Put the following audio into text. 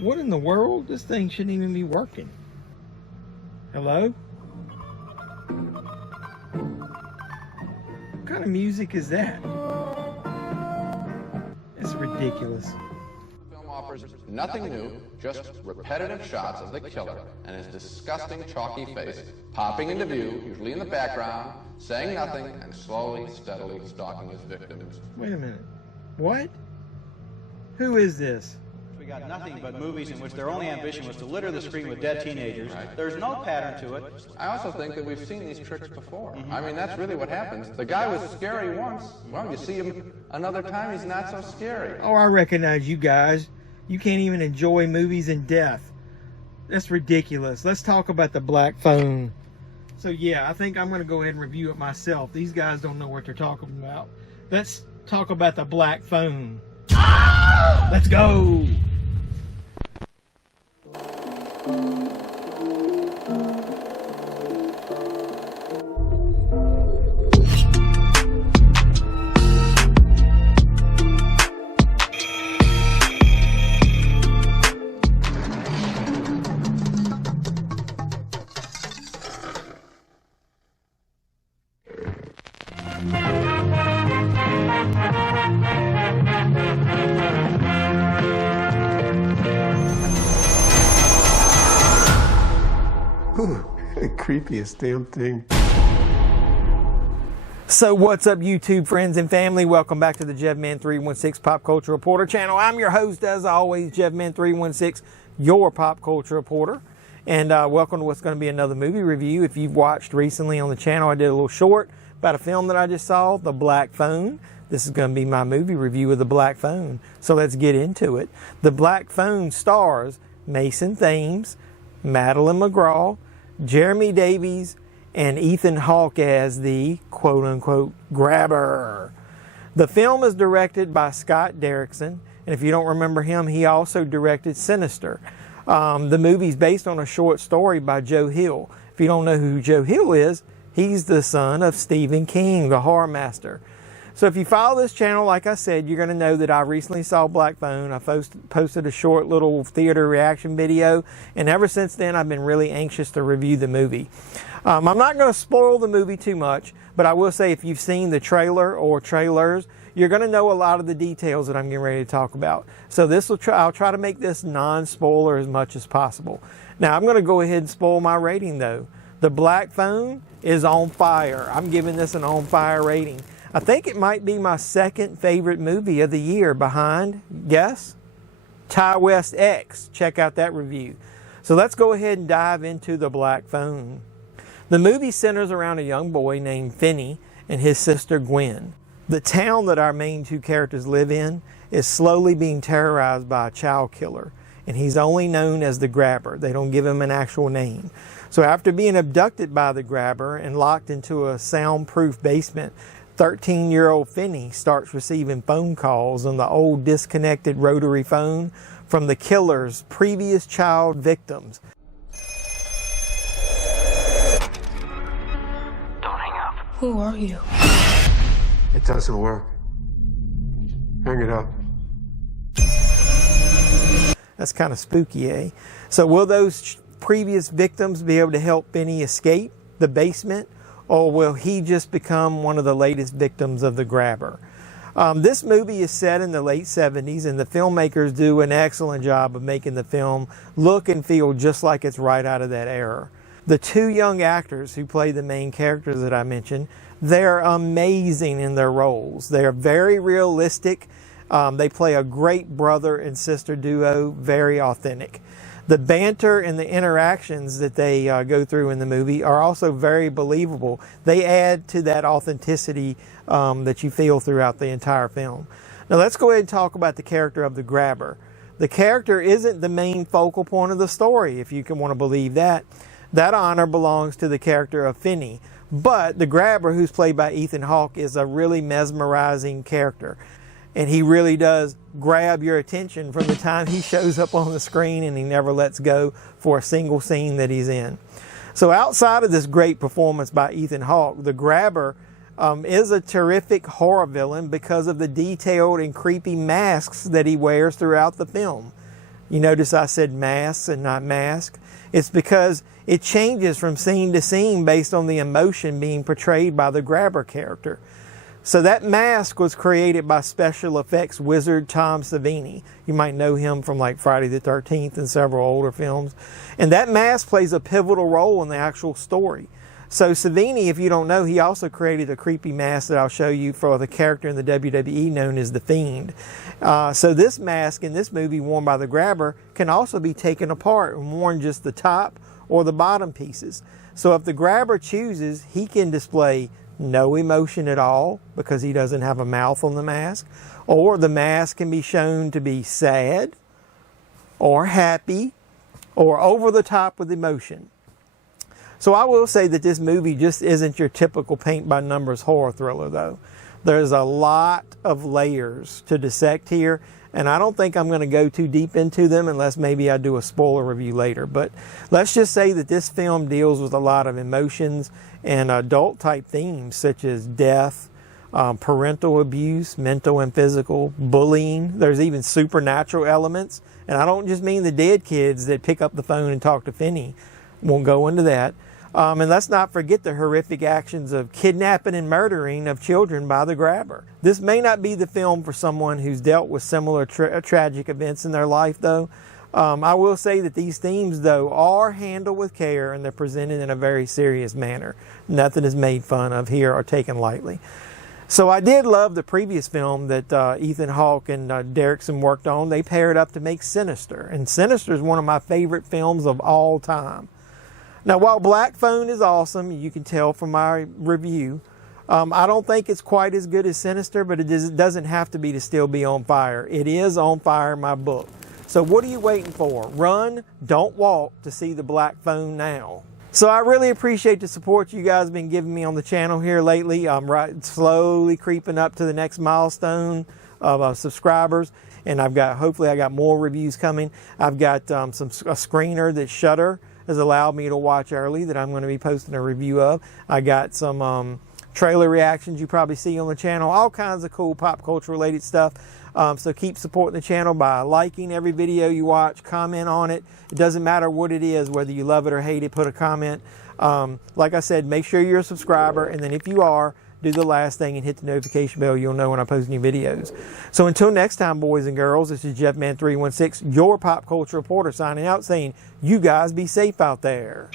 What in the world? This thing shouldn't even be working. Hello? What kind of music is that? It's ridiculous. The film offers nothing new, just repetitive shots of the killer and his disgusting chalky face popping into view, usually in the background, saying nothing and slowly, steadily stalking his victims. Wait a minute. What? Who is this? We got nothing but movies in which their only ambition was to litter the screen with dead teenagers. Right. There's no pattern to it. I also think that we've seen these tricks before. I mean, that's really what happens. The guy was scary once. Well, you see him another time, he's not so scary. Oh, I recognize you guys. You can't even enjoy movies in death. That's ridiculous. Let's talk about the black phone. So yeah, I think I'm going to go ahead and review it myself. These guys don't know what they're talking about. Let's talk about the black phone. Let's go. The creepiest damn thing. So what's up, YouTube friends and family? Welcome back to the JevMan316 Pop Culture Reporter channel. I'm your host, as always, JevMan316, your Pop Culture Reporter. And welcome to what's going to be another movie review. If you've watched recently on the channel, I did a little short about a film that I just saw, The Black Phone. This is going to be my movie review of The Black Phone. So let's get into it. The Black Phone stars Mason Thames, Madeleine McGrawm, Jeremy Davies, and Ethan Hawke as the quote-unquote grabber. The film is directed by Scott Derrickson, and if you don't remember him, he also directed Sinister. The movie's based on a short story by Joe Hill. If you don't know who Joe Hill is, he's the son of Stephen King, the horror master. So if you follow this channel, like I said, you're going to know that I recently saw Black Phone. I posted a short little theater reaction video, and ever since then I've been really anxious to review the movie. I'm not going to spoil the movie too much, but I will say if you've seen the trailer or trailers, you're going to know a lot of the details that I'm getting ready to talk about. So I'll try to make this non-spoiler as much as possible. Now I'm going to go ahead and spoil my rating though. The Black Phone is on fire. I'm giving this an on fire rating. I think it might be my second favorite movie of the year behind, guess? Ty West X. Check out that review. So let's go ahead and dive into The Black Phone. The movie centers around a young boy named Finney and his sister Gwen. The town that our main two characters live in is slowly being terrorized by a child killer, and he's only known as the Grabber. They don't give him an actual name. So after being abducted by the Grabber and locked into a soundproof basement, 13-year-old Finney starts receiving phone calls on the old disconnected rotary phone from the killer's previous child victims. Don't hang up. Who are you? It doesn't work. Hang it up. That's kind of spooky, eh? So will those previous victims be able to help Finney escape the basement? Or will he just become one of the latest victims of the Grabber? This movie is set in the late 70s, and the filmmakers do an excellent job of making the film look and feel just like it's right out of that era. The two young actors who play the main characters that I mentioned, they're amazing in their roles. They're very realistic. They play a great brother and sister duo, very authentic. The banter and the interactions that they go through in the movie are also very believable. They add to that authenticity that you feel throughout the entire film. Now let's go ahead and talk about the character of the Grabber. The character isn't the main focal point of the story, if you can want to believe that. That honor belongs to the character of Finney. But the Grabber, who's played by Ethan Hawke, is a really mesmerizing character. And he really does grab your attention from the time he shows up on the screen, and he never lets go for a single scene that he's in. So outside of this great performance by Ethan Hawke, the Grabber is a terrific horror villain because of the detailed and creepy masks that he wears throughout the film. You notice I said masks and not mask. It's because it changes from scene to scene based on the emotion being portrayed by the grabber character. So that mask was created by special effects wizard Tom Savini. You might know him from like Friday the 13th and several older films. And that mask plays a pivotal role in the actual story. So Savini, if you don't know, he also created a creepy mask that I'll show you for the character in the WWE known as The Fiend. So this mask in this movie worn by the grabber can also be taken apart and worn just the top or the bottom pieces. So if the grabber chooses, he can display no emotion at all because he doesn't have a mouth on the mask, or the mask can be shown to be sad or happy or over the top with emotion. So I will say that this movie just isn't your typical paint by numbers horror thriller though. There's a lot of layers to dissect here, and I don't think I'm going to go too deep into them unless maybe I do a spoiler review later. But let's just say that this film deals with a lot of emotions and adult type themes such as death, parental abuse, mental and physical, bullying. There's even supernatural elements. And I don't just mean the dead kids that pick up the phone and talk to Finney. Won't go into that. And let's not forget the horrific actions of kidnapping and murdering of children by the grabber. This may not be the film for someone who's dealt with similar tragic events in their life, though. I will say that these themes, though, are handled with care and they're presented in a very serious manner. Nothing is made fun of here or taken lightly. So I did love the previous film that Ethan Hawke and Derrickson worked on. They paired up to make Sinister. And Sinister is one of my favorite films of all time. Now, while Black Phone is awesome, you can tell from my review, I don't think it's quite as good as Sinister, but it doesn't have to be to still be on fire. It is on fire in my book. So what are you waiting for? Run, don't walk to see the Black Phone now. So I really appreciate the support you guys have been giving me on the channel here lately. I'm slowly creeping up to the next milestone of subscribers. And hopefully I got more reviews coming. I've got a screener that Shudder has allowed me to watch early that I'm going to be posting a review of. I got some trailer reactions you probably see on the channel, all kinds of cool pop culture related stuff. So keep supporting the channel by liking every video you watch, comment on it. It doesn't matter what it is, whether you love it or hate it, put a comment. Like I said, make sure you're a subscriber, and then if you are, do the last thing and hit the notification bell. You'll know when I post new videos. So until next time, boys and girls, this is JeffMan316, your pop culture reporter, signing out saying, you guys be safe out there.